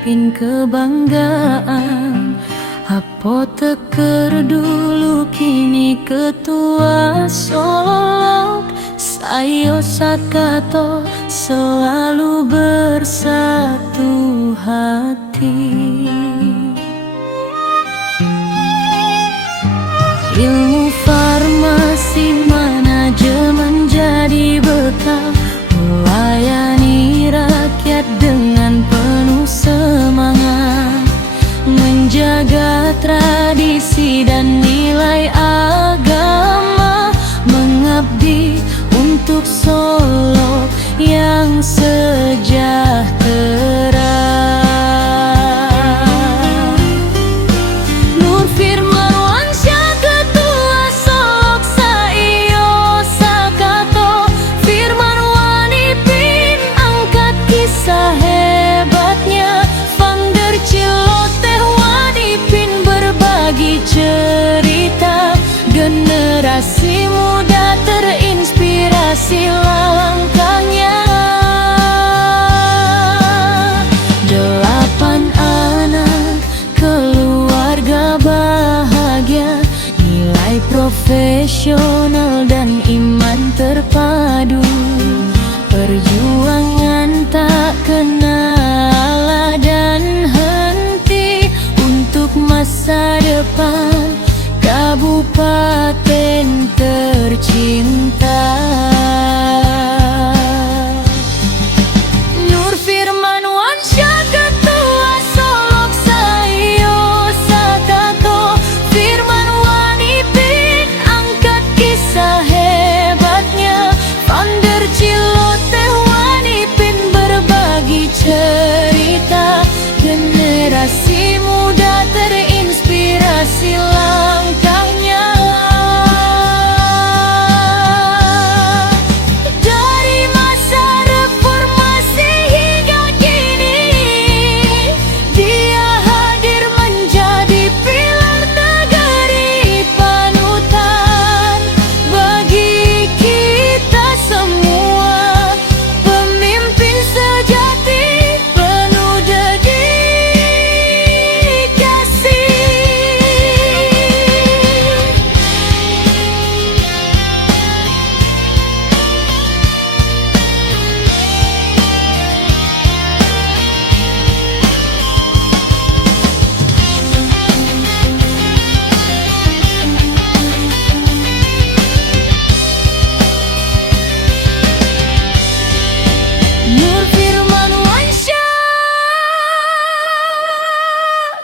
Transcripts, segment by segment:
pemimpin kebanggaan. Apoteker dulu kini ketua Solok. Sayo Sakato selalu bersatu hati. Ilmu farmasi manajemen jadi bekal, melayani rakyat dengan penuh semangat, menjaga tradisi dan nilai agama, mengabdi untuk Solo yang sejahtera. Cerita generasi muda terinspirasi langkahnya. 8 anak keluarga bahagia, nilai profesional dan iman terpadu, perjuangan tak kenal dan henti untuk masa depan kabupaten tercinta. Nur Firman Wansyah Ketua Solok Sayo Sakato, Firman Wanipin angkat kisah hebatnya, founder Ciloteh Wanipin berbagi cerita, generasi muda terinspirasi langkahnya. Dari masa reformasi hingga kini, dia hadir menjadi pilar negeri panutan bagi kita semua, pemimpin sejati penuh dedikasi. Nur Firman Wansyah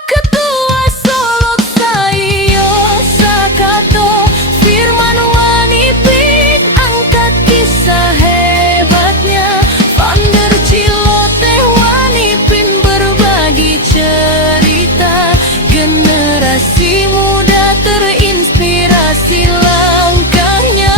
Ketua Solok Sayo Sakato, Firman Wanipin angkat kisah hebatnya, founder Ciloteh Wanipin berbagi cerita, generasi muda terinspirasi langkahnya.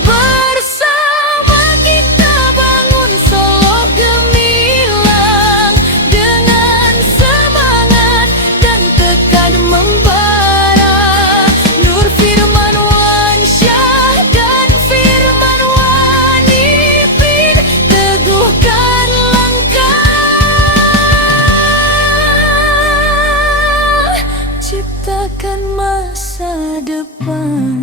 Bersama kita bangun Solo gemilang, dengan semangat dan tekad membara. Nur Firman Wansyah dan Firman Wanipin teguhkan langkah, ciptakan masa depan.